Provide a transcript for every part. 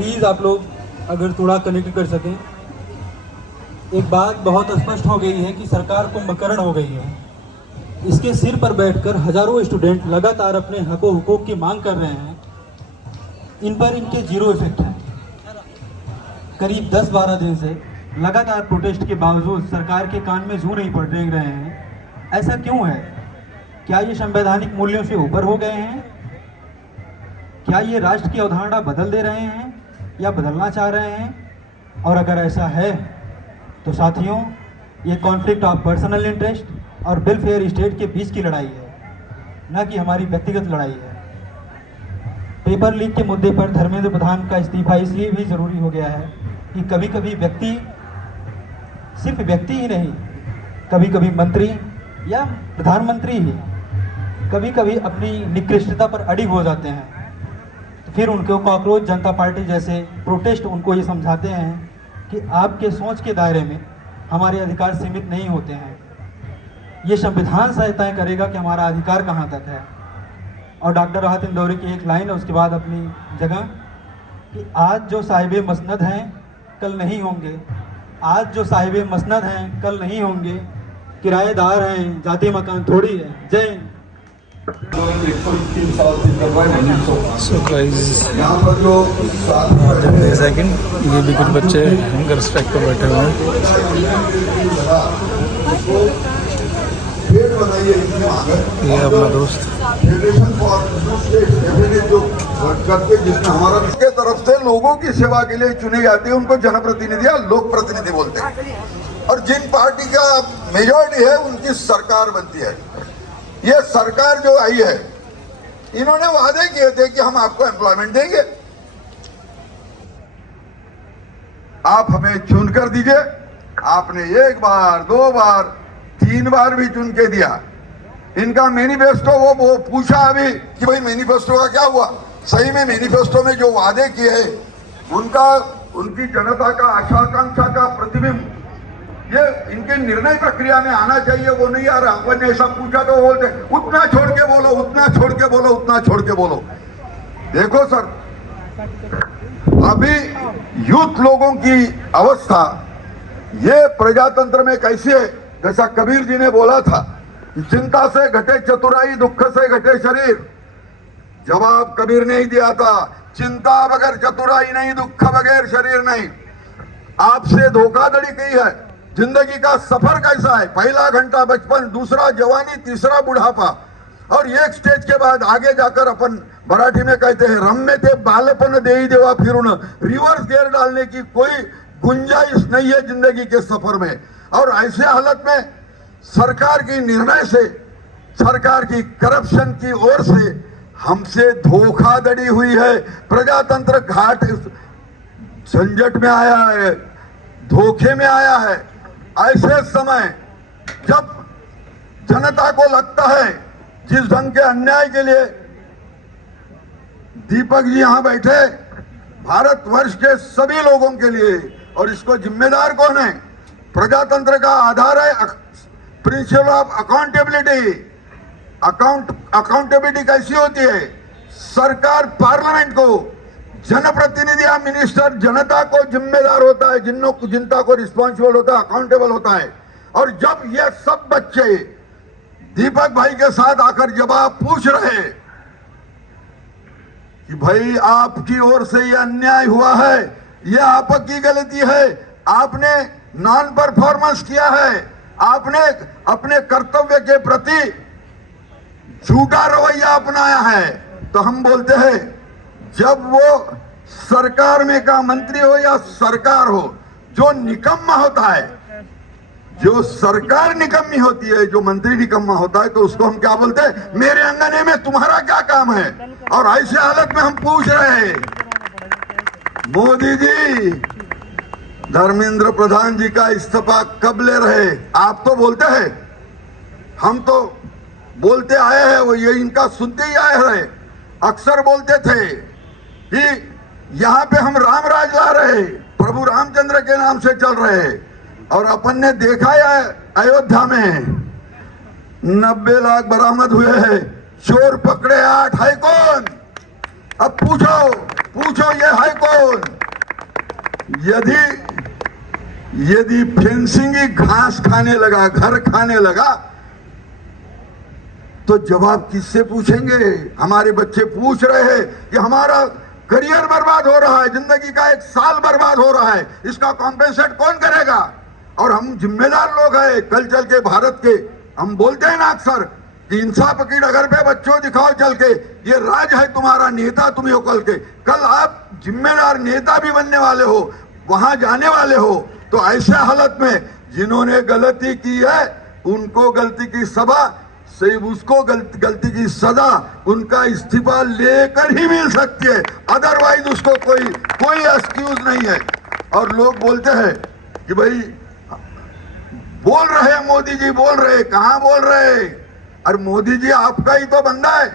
Please आप लोग अगर थोड़ा कनेक्ट कर सकें। एक बात बहुत स्पष्ट हो गई है कि सरकार कुंभकर्ण हो गई है। इसके सिर पर बैठकर हजारों स्टूडेंट लगातार अपने हकों हुकूक की मांग कर रहे हैं। इन पर इनके जीरो इफेक्ट है। करीब 10-12 दिन से लगातार प्रोटेस्ट के बावजूद सरकार के कान में जू नहीं पड़ रहे हैं। ऐसा क्यों है? क्या ये संवैधानिक मूल्यों से ऊपर हो गए हैं? क्या ये राष्ट्र की अवधारणा बदल दे रहे हैं या बदलना चाह रहे हैं? और अगर ऐसा है तो साथियों, ये कॉन्फ्लिक्ट ऑफ पर्सनल इंटरेस्ट और वेलफेयर स्टेट के बीच की लड़ाई है, न कि हमारी व्यक्तिगत लड़ाई है। पेपर लीक के मुद्दे पर धर्मेंद्र प्रधान का इस्तीफा इसलिए भी जरूरी हो गया है कि कभी कभी व्यक्ति, सिर्फ व्यक्ति ही नहीं, कभी कभी मंत्री या प्रधानमंत्री ही कभी कभी अपनी निकृष्टता पर अड़िग हो जाते हैं। तो फिर उनको कॉकरोच जनता पार्टी जैसे प्रोटेस्ट उनको ये समझाते हैं कि आपके सोच के दायरे में हमारे अधिकार सीमित नहीं होते हैं। ये संविधान तय करेगा कि हमारा अधिकार कहाँ तक है। और डॉक्टर राहत इंदौरी की एक लाइन है उसके बाद अपनी जगह कि आज जो साहिबे मसनद हैं कल नहीं होंगे। आज जो साहिबे मसनद हैं कल नहीं होंगे। किराएदार हैं, जाति मकान थोड़ी है। जय हिंद। सो गाइस, सेकंड ये भी कुछ बच्चे हंगर स्ट्राइक पर बैठे हुए हैं। ये अपना दोस्त करके जिसमें हमारा के तरफ से लोगों की सेवा के लिए चुने जाते हैं उनको जनप्रतिनिधि या लोक प्रतिनिधि बोलते हैं। और जिन पार्टी का मेजॉरिटी है उनकी सरकार बनती है। ये सरकार जो आई है, इन्होंने वादे किए थे कि हम आपको एम्प्लॉयमेंट देंगे, आप हमें चुन कर दीजिए। आपने एक बार, 2 बार, 3 बार भी चुन के दिया। इनका मैनिफेस्टो वो पूछा अभी कि भाई मैनिफेस्टो का क्या हुआ। सही में मैनिफेस्टो में जो वादे किए हैं उनकी जनता का आशा आकांक्षा का प्रतिबिंब ये इनके निर्णय प्रक्रिया में आना चाहिए, वो नहीं आ रहा। अपन ने ऐसा पूछा तो बोलते उतना छोड़ के बोलो, उतना छोड़ के बोलो, उतना छोड़ के बोलो। देखो सर, अभी यूथ लोगों की अवस्था ये प्रजातंत्र में कैसी है, जैसा कबीर जी ने बोला था, चिंता से घटे चतुराई, दुख से घटे शरीर। जवाब कबीर ने ही दिया था, चिंता बगैर चतुराई नहीं, दुख बगैर शरीर नहीं। आपसे धोखाधड़ी की है। जिंदगी का सफर कैसा है? पहला घंटा बचपन, दूसरा जवानी, तीसरा बुढ़ापा, और एक स्टेज के बाद आगे जाकर अपन मराठी में कहते हैं रम्य थे बालपन दे ही देवा फिरून। रिवर्स गियर डालने की कोई गुंजाइश नहीं है जिंदगी के सफर में। और ऐसे हालत में सरकार की निर्णय से, सरकार की करप्शन की ओर से हमसे धोखाधड़ी हुई है। प्रजातंत्र घाट झंझट में आया है, धोखे में आया है। ऐसे समय जब जनता को लगता है जिस ढंग के अन्याय के लिए दीपक जी यहां बैठे, भारतवर्ष के सभी लोगों के लिए, और इसको जिम्मेदार कौन है? प्रजातंत्र का आधार है प्रिंसिपल ऑफ अकाउंटेबिलिटी। अकाउंटेबिलिटी कैसी होती है? सरकार पार्लियामेंट को, जनप्रतिनिधि या मिनिस्टर जनता को जिम्मेदार होता है, जनता को रिस्पॉन्सिबल होता है, अकाउंटेबल होता है। और जब ये सब बच्चे दीपक भाई के साथ आकर जब आप पूछ रहे कि भाई आपकी ओर से ये अन्याय हुआ है, ये आपकी गलती है, आपने नॉन परफॉर्मेंस किया है, आपने अपने कर्तव्य के प्रति झूठा रवैया अपनाया है, तो हम बोलते हैं जब वो सरकार में का मंत्री हो या सरकार हो, जो निकम्मा होता है, जो सरकार निकम्मी होती है, जो मंत्री निकम्मा होता है, तो उसको हम क्या बोलते हैं? मेरे अंगने में तुम्हारा क्या काम है? और ऐसे हालत में हम पूछ रहे हैं मोदी जी, धर्मेंद्र प्रधान जी का इस्तीफा कब ले रहे? आप तो बोलते हैं, हम तो बोलते आए हैं, वो ये इनका सुनते ही आए हैं। अक्सर बोलते थे कि यहाँ पे हम राम राज ला रहे, प्रभु रामचंद्र के नाम से चल रहे। और अपन ने देखा है अयोध्या में 90 लाख बरामद हुए हैं, चोर पकड़े 8 है कौन? अब पूछो पूछो ये है कौन? यदि फेंसिंग ही घास खाने लगा, घर खाने लगा, तो जवाब किससे पूछेंगे? हमारे बच्चे पूछ रहे हैं कि हमारा करियर बर्बाद हो रहा है, जिंदगी का 1 साल बर्बाद हो रहा है, इसका कॉम्पेंसेट कौन करेगा? और हम जिम्मेदार लोग हैं कल चल के भारत के। हम बोलते हैं ना अक्सर कि इंसाफ की डगर पे बच्चों दिखाओ चल के, ये राज है तुम्हारा, नेता तुम हो कल के। कल आप जिम्मेदार नेता भी बनने वाले हो, वहां जाने वाले हो, तो ऐसे हालत में जिन्होंने गलती की है उनको गलती की सजा, सिर्फ उसको गलती की सजा, उनका इस्तीफा लेकर ही मिल सकती है, अदरवाइज उसको कोई एक्सक्यूज नहीं है। और लोग बोलते हैं कि भाई बोल रहे हैं मोदी जी, बोल रहे, कहां बोल रहे? अरे मोदी जी आपका ही तो बंदा है।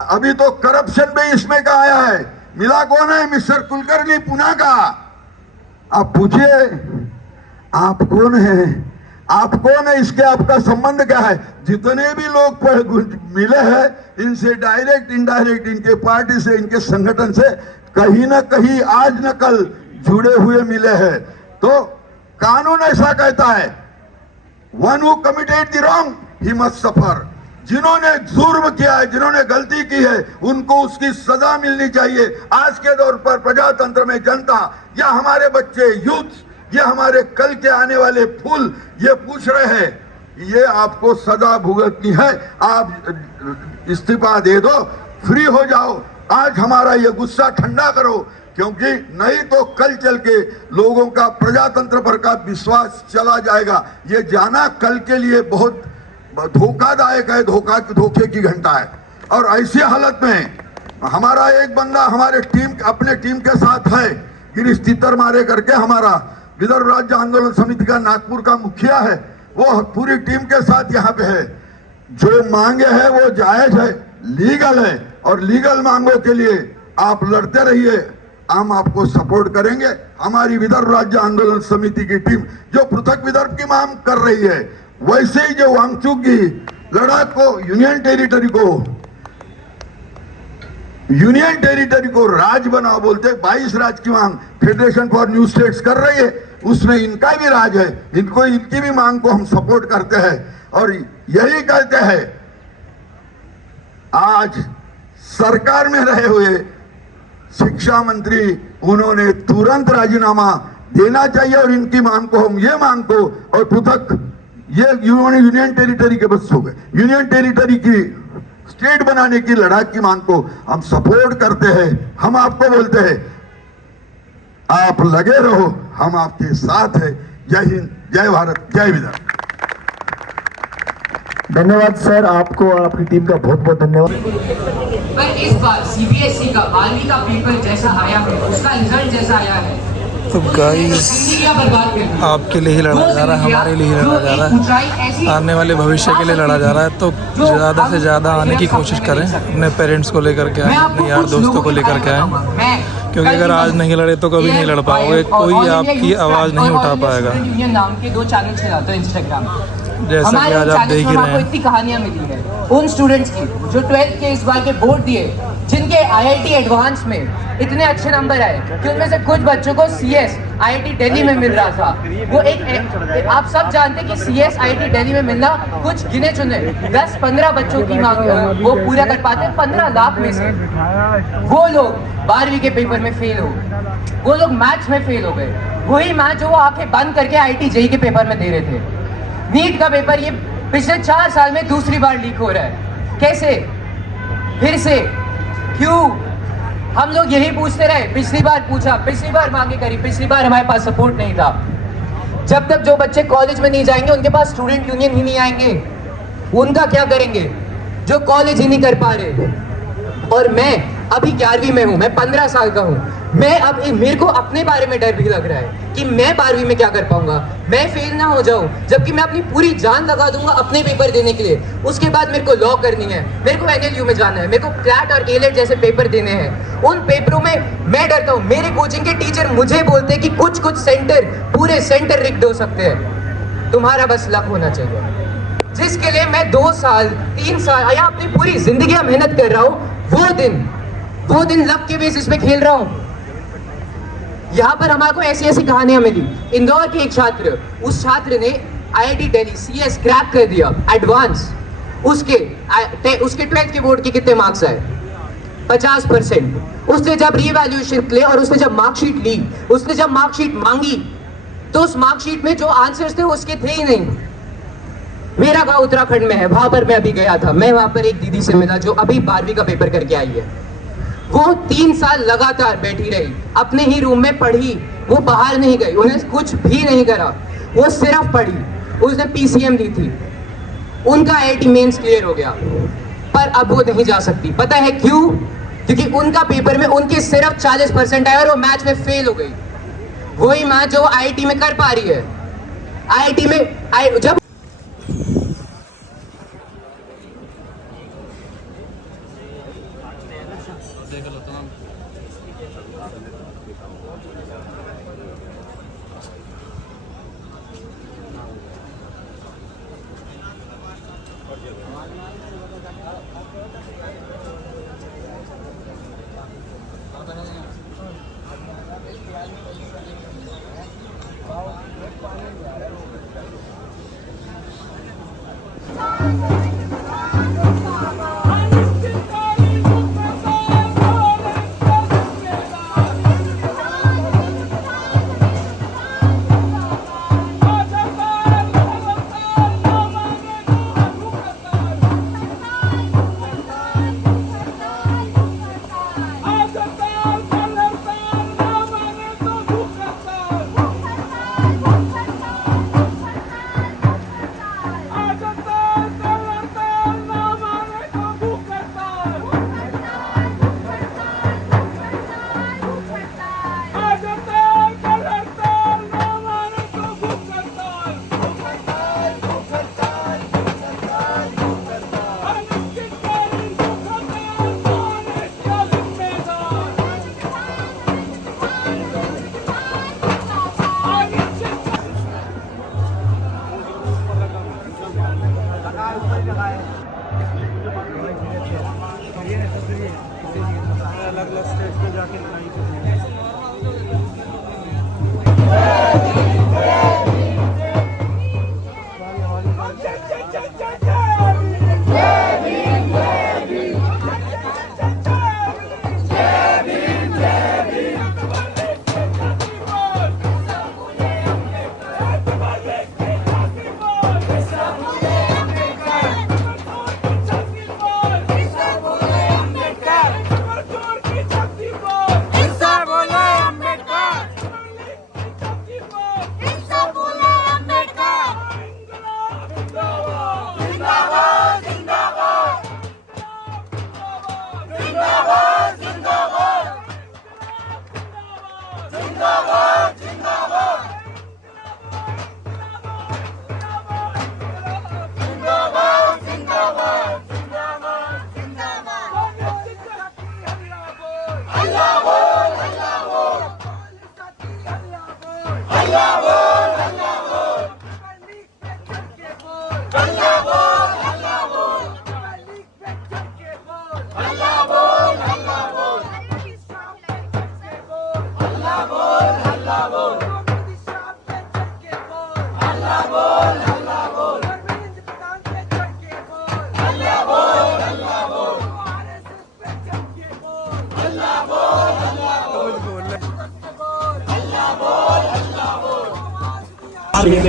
अभी तो करप्शन भी इसमें का आया है। मिला कौन है? मिस्टर कुलकर्णी पुणे का। आप पूछिए आप कौन है, आप कौन है, इसके आपका संबंध क्या है? जितने भी लोग मिले हैं इनसे डायरेक्ट इनडायरेक्ट, इनके पार्टी से, इनके संगठन से कहीं ना कहीं आज न कल जुड़े हुए मिले हैं। तो कानून ऐसा कहता है, one who committed the wrong he must suffer. जिन्होंने जुर्म किया है, जिन्होंने गलती की है, उनको उसकी सजा मिलनी चाहिए। आज के दौर पर प्रजातंत्र में जनता या हमारे बच्चे, यूथ, ये हमारे कल के आने वाले फूल ये पूछ रहे हैं, ये आपको सजा भुगतनी है, आप इस्तीफा दे दो, फ्री हो जाओ। आज हमारा ये गुस्सा ठंडा करो, क्योंकि नहीं तो कल चल के लोगों का प्रजातंत्र पर का विश्वास चला जाएगा। ये जाना कल के लिए बहुत धोखादायक है, धोखे की घंटा है। और ऐसी हालत में हमारा एक बंदा हमारे अपने टीम के साथ है, गिरीश तीतर मारे करके, हमारा विदर्भ राज्य आंदोलन समिति का नागपुर का मुखिया है, वो पूरी टीम के साथ यहाँ पे है। जो मांगे है वो जायज है, लीगल है, और लीगल मांगों के लिए आप लड़ते रहिए, हम आपको सपोर्ट करेंगे। हमारी विदर्भ राज्य आंदोलन समिति की टीम जो पृथक विदर्भ की मांग कर रही है, वैसे ही जो वांगचुक की लद्दाख को, यूनियन टेरिटरी को राज बनाओ बोलते, 22 राज की मांग फेडरेशन फॉर न्यू स्टेट्स कर रही है, उसमें इनका भी राज है, इनकी भी मांग को हम सपोर्ट करते हैं। और यही कहते हैं, आज सरकार में रहे हुए शिक्षा मंत्री, उन्होंने तुरंत राजीनामा देना चाहिए, और इनकी मांग को, हम ये मांग को, और पृथक ये यूनियन टेरिटरी के बस हो गए, यूनियन टेरिटरी की स्टेट बनाने की लड़ाई की मांग को हम सपोर्ट करते हैं। हम आपको बोलते हैं आप लगे रहो, हम आपके साथ हैं। जय हिंद, जय भारत, जय विदर्भ। धन्यवाद सर, आपको और आपकी टीम का बहुत बहुत धन्यवाद। पर इस बार सीबीएसई का 12वीं का पेपर जैसा आया है, उसका रिजल्ट जैसा आया है, तो गाइस आपके लिए ही लड़ा जा रहा है, हमारे लिए ही लड़ा जा रहा है, आने वाले भविष्य के लिए लड़ा जा रहा है। तो ज़्यादा से ज़्यादा आने की कोशिश करें, अपने पेरेंट्स को लेकर के आएँ, अपने यार दोस्तों को लेकर के आएँ, क्योंकि अगर आज नहीं लड़े तो कभी नहीं लड़ पाओगे, कोई आपकी आवाज़ नहीं उठा पाएगा। नाम के 2 चैनल चलाते हैं इंस्टाग्राम, जैसा कि आज आप देख ही रहे हैं। इतनी कहानियां मिली है उन स्टूडेंट्स की जो 12th के इस बार के बोर्ड दिए, जिनके IIT एडवांस में इतने अच्छे नंबर आए कि उनमें से कुछ बच्चों को CS IIT दिल्ली में मिल रहा था। वो एक आप सब जानते हैं कि CS IIT दिल्ली में मिलना कुछ गिने चुने 10-15 बच्चों की मांग वो पूरा कर पाते हैं। 15 लाख में से वो लोग 12वीं के पेपर में फेल हो गए, वो लोग मैथ्स में फेल हो गए, वही मैथ जो वो आंखें बंद करके IIT JEE के पेपर में दे रहे थे। नीट का पेपर ये पिछले 4 साल में दूसरी बार लीक हो रहा है। कैसे? फिर से क्यों? हम लोग यही पूछते रहे, पिछली बार पूछा, पिछली बार मांगे करी, पिछली बार हमारे पास सपोर्ट नहीं था। जब तक जो बच्चे कॉलेज में नहीं जाएंगे उनके पास स्टूडेंट यूनियन ही नहीं आएंगे, उनका क्या करेंगे जो कॉलेज ही नहीं कर पा रहे। और मैं अभी 11वीं में हूँ, मैं 15 साल का हूँ, मैं अब मेरे को अपने बारे में डर भी लग रहा है कि मैं 12वीं में क्या कर पाऊंगा, मैं फेल ना हो जाऊं, जबकि मैं अपनी पूरी जान लगा दूंगा अपने पेपर देने के लिए। उसके बाद मेरे को लॉ करनी है, मेरे को NLU में जाना है, मेरे को CLAT और ALET जैसे पेपर देने हैं। उन पेपरों में मैं डरता हूँ। मेरे कोचिंग के टीचर मुझे बोलते हैं कि कुछ सेंटर, पूरे सेंटर रिग्ड हो सकते हैं, तुम्हारा बस लक होना चाहिए। जिसके लिए मैं 2 साल 3 साल या अपनी पूरी जिंदगी मेहनत कर रहा हूँ, वो दिन लक के बेसिस पे खेल रहा हूँ। यहाँ पर हमारे को ऐसी ऐसी कहानियां मिली। इंदौर के एक छात्र, उस छात्र ने IIT दिल्ली CS क्रैक कर दिया एडवांस। उसके 12th के बोर्ड के कितने मार्क्स आए? 50%। उसने जब रीवैल्यूएशन किया और उसने जब मार्कशीट ली, उसने जब मार्कशीट मांगी तो उस मार्कशीट में जो आंसर्स थे उसके थे ही नहीं। मेरा गांव उत्तराखंड में है, वहां पर मैं अभी गया था। मैं वहां पर एक दीदी से मिला जो अभी 12वीं का पेपर करके आई है। वो 3 साल लगातार बैठी रही, अपने ही रूम में पढ़ी, वो बाहर नहीं गई, उन्हें कुछ भी नहीं करा, वो सिर्फ पढ़ी। उसने PCM दी थी, उनका IIT मेंस क्लियर हो गया, पर अब वो नहीं जा सकती। पता है क्यों? क्योंकि उनका पेपर में उनके सिर्फ 40% आए और वो मैच में फेल हो गई। वही मैच जो IIT में कर पा रही है। IIT में जब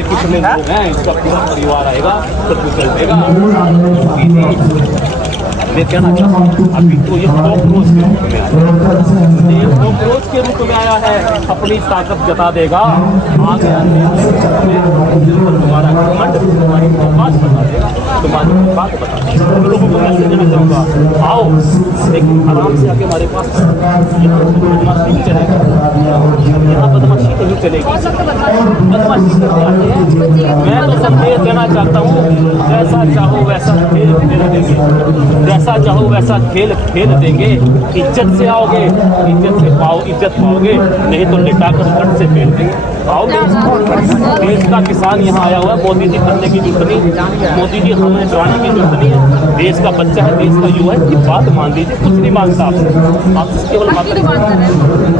कितने लोग हैं, इसका पूरा परिवार आएगा तो निकल देगा। मैं कहना चाहता हूँ अभी तो ये कॉकरोच के रूप में आया है, ये कॉकरोच के रूप में आया है, अपनी ताकत जता देगा। आगे तुम्हारा घमंड, तुम्हारी औकात बता देगा, तुम्हारी बात बता देगा। लोगों को मैसेज देना चाहूँगा, आओ लेकिन आराम से आके हमारे पास, यहाँ बदमाशी नहीं चलेगी, यहाँ बदमाशी नहीं चलेगी, बदमाशी करते आते हैं। मैं तो संदेश देना चाहता हूँ, जैसा चाहो वैसा खेल खेल देंगे, जैसा चाहो वैसा खेल खेल देंगे। इज्जत से आओगे, इज्जत से इज्जत पाओगे, नहीं तो लिटा कर कट से फेल देंगे। आओगे, देश का किसान यहाँ आया हुआ है, मोदी जी करने की टिप्पणी, मोदी जी हम हमें डराने की जरूरत नहीं है। देश का बच्चा है, देश का युवा है, ये बात मान लीजिए, कुछ नहीं मांगता आपसे केवल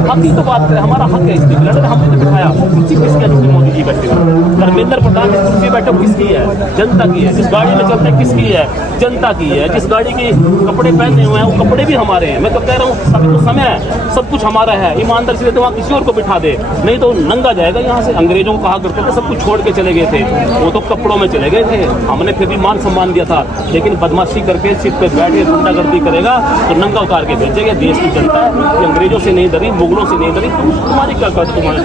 हक ही तो बात करें, हमारा हक है इसकी लड़े। हमने तो बिठाया कुर्सी किसकी है? मोदी जी बैठे हुए, धर्मेंद्र प्रधान जिस कुर्सी बैठे किसकी है? जनता की है। जिस गाड़ी में चलते हैं किसकी है? जनता की है। जिस गाड़ी के कपड़े पहने हुए हैं वो कपड़े भी हमारे हैं। मैं तो कह रहा हूँ अभी तो समय है, सब कुछ हमारा है। ईमानदार से तो वहाँ किसी और को बिठा दे, नहीं तो नंगा जाएगा यहाँ से। अंग्रेजों को कहा करते थे सब कुछ छोड़ के चले गए थे, वो तो कपड़ों में चले गए थे, हमने फिर भी मान सम्मान दिया था। लेकिन बदमाशी करके सीट पे बैठ के गुंडागर्दी करेगा तो नंगा उतार के भेजेगा। देश की जनता है, अंग्रेजों से नहीं डरी, मुगलों से नहीं डरी, तुम्हारी क्या कर तुम्हारे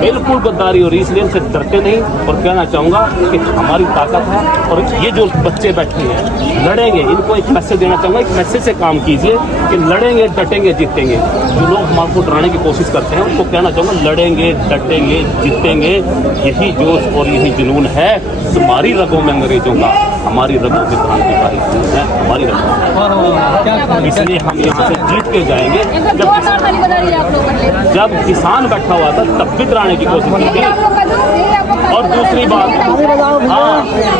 बिल्कुल गद्दारी हो रही, इसलिए उनसे डरते नहीं। और कहना चाहूँगा कि हमारी ताकत है, और ये जो बच्चे बैठे हैं लड़ेंगे, इनको एक मैसेज देना चाहूँगा, एक मैसेज से काम कीजिए कि लड़ेंगे, डटेंगे, जीतेंगे। जो लोग हमको डराने की कोशिश करते हैं उनको कहना चाहूँगा, लड़ेंगे, डटेंगे, जीतेंगे। यही जोश और यही जुनून है तुम्हारी रगों में अंग्रेजों का, हमारी रगों में क्रांतिकारी जुनून है, हमारी रगों में। इसलिए हम यहाँ से जीत के जाएंगे। जब किसान बैठा हुआ था तब भी डराने की कोशिश की थी। और दूसरी बात, हाँ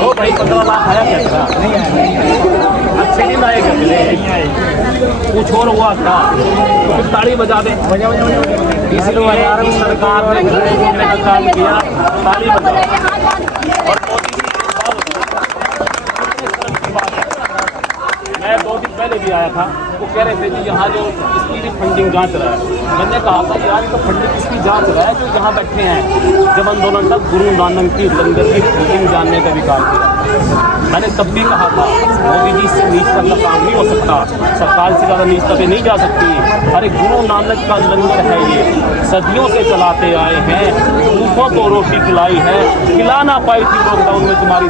वो भाई 15 लाख आया क्या? अच्छे नहीं लाए गए, कुछ और हुआ था तो फिर ताली बजा दे। इसलिए सरकार ने घर खोलने का काम किया, ताली बजा। और मोदी जी मैं 2 दिन पहले भी आया था, वो कह रहे थे कि यहाँ जो इसकी भी फंडिंग जांच रहा है। मैंने कहा था यार तो फंडिंग इसकी जांच रहा है जो यहाँ बैठे हैं। जब आंदोलन तक गुरु नानक की लंगर की फंडिंग जानने का भी काम किया। मैंने तब भी कहा था मोदी जी से नीच तक का काम नहीं हो सकता, सरकार से ज़्यादा नीच तक नहीं जा सकती। अरे गुरु नानक का लंगर है ये, सदियों से चलाते आए हैं, भूखों को रोटी खिलाई है, खिला ना पाई थी लॉकडाउन में तुम्हारी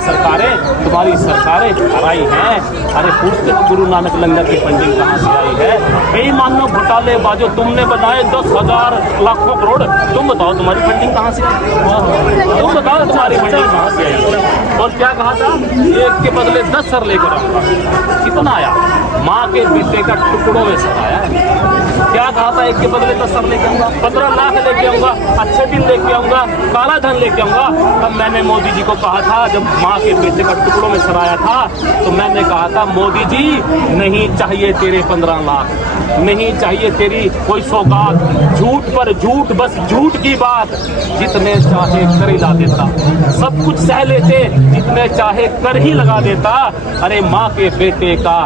सरकारें हराई हैं। अरे पूछते गुरु नानक लंगर की फंडिंग कहाँ से आई है? बेईमानों घोटालेबाजों, तुमने बनाए 10,000 लाखों करोड़, तुम बताओ तुम्हारी फंडिंग कहाँ से आई? तुम बताओ तुम्हारी फंडिंग कहाँ से आई? और क्या कहा था? एक के बदले 10 सर लेकर आऊंगा। कितना आया? माँ के बेटे का टुकड़ों में सर आया है। क्या कहा था? एक के बदले 10 सर लेके आऊंगा, 15 लाख लेके आऊंगा, अच्छे दिन लेके आऊंगा, काला धन लेके आऊंगा। तब मैंने मोदी जी को कहा था, जब माँ के बेटे का टुकड़ों में सर आया था, तो मैंने कहा था मोदी जी नहीं चाहिए तेरे 15 लाख, नहीं चाहिए तेरी कोई सौगात, झूठ पर झूठ, बस झूठ की बात। जितने चाहे कर ही ला देता, सब कुछ सह लेते, जितने चाहे कर ही लगा देता। अरे माँ के बेटे का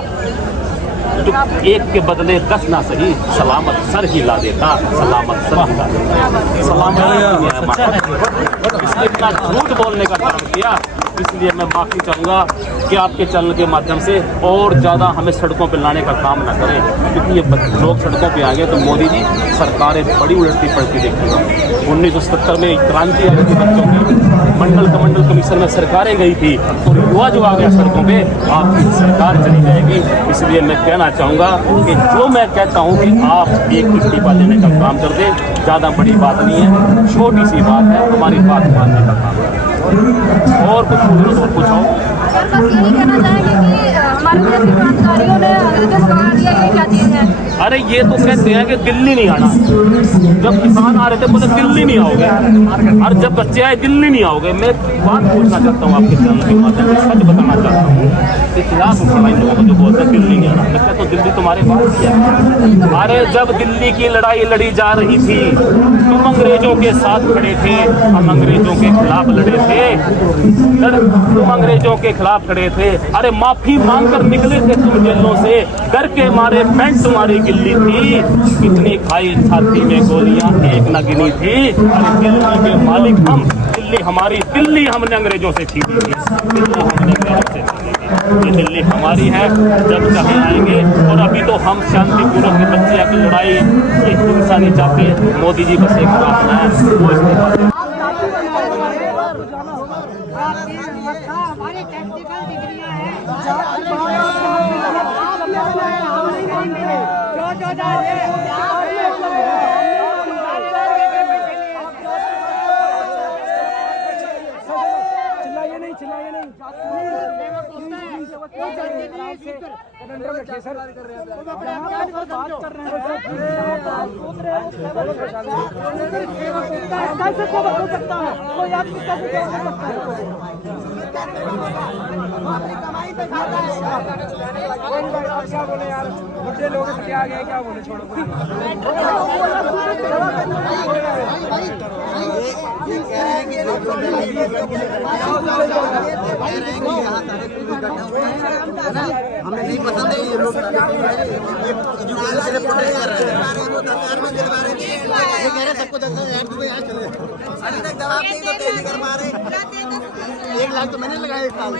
तो एक के बदले 10 ना सही, सलामत सर ही ला देता, सलामत सर ही ला देता, सलामत। इसने इतना झूठ बोलने का काम किया, इसलिए मैं माफ़ी चाहूँगा कि आपके चैनल के माध्यम से और ज़्यादा हमें सड़कों पर लाने का काम ना करें, क्योंकि ये लोग सड़कों पे आ गए तो मोदी जी सरकारें बड़ी उलटती पड़ती देखी। 1977 में क्रांति आई थी बच्चों की, मंडल कमीशन में सरकारें गई थी, और युवा जो आ गया सड़कों पे, आपकी सरकार चली जाएगी। इसलिए मैं कहना चाहूँगा कि जो मैं कहता हूँ कि आप एक इस्तीफा देने का काम कर दें, ज़्यादा बड़ी बात नहीं है, छोटी सी बात है, हमारी बात मानने का काम है। और कुछ पूछो। सर बस यही कहना चाहेंगे कि हमारे देश के क्रांतिकारियों ने अंग्रेजों को कहा दिया ये क्या चीज़ है? अरे ये तो कहते हैं कि दिल्ली नहीं आना। जब किसान आ रहे थे बोले दिल्ली नहीं आओगे, और जब बच्चे आए दिल्ली नहीं आओगे। मैं बात पूछना चाहता हूँ आपके चैनल के माध्यम से, सच बताना चाहता हूँ, इतिहास सुना इन लोगों को जो बोलते हैं दिल्ली नहीं आना। लगता तो दिल्ली तुम्हारे पास है। अरे जब दिल्ली की लड़ाई लड़ी जा रही थी, तुम अंग्रेजों के साथ खड़े थे, हम अंग्रेजों के खिलाफ लड़े थे। तुम अंग्रेजों के खिलाफ खड़े थे। अरे माफी मांगकर निकले थे तुम जेलों से, डर के मारे पैंट तुम्हारी गिल्ली थी, कितनी खाई छाती में गोलियां एक न गिनी थी। अरे दिल्ली के मालिक हम, दिल्ली हमारी, दिल्ली हमने अंग्रेजों से छीनी थी, दिल्ली हमने अंग्रेजों से छीनी थी। ये दिल्ली हमारी है, जब चाहे आएंगे। और अभी तो हम शांतिपूर्वक बच्चे की लड़ाई ये हिंसा नहीं चाहते। मोदी जी बस एक बात है, वो इस्तीफा। हमारी टेक्निकल डिग्रियां हैं, चिल्लाइए नहीं क्या बोले यार, बुढ़े लोग क्या गए, क्या बोले, छोड़ो। हमें नहीं पसंद है ये लोग एजुकेशन के लिए प्रोटेस्ट कर रहे हैं। ये कह रहे सबको 10,000 तो यहाँ चले अभी तक जवाब नहीं तो नहीं कर पा रहे। 1 लाख तो मैंने लगाया 1 साल।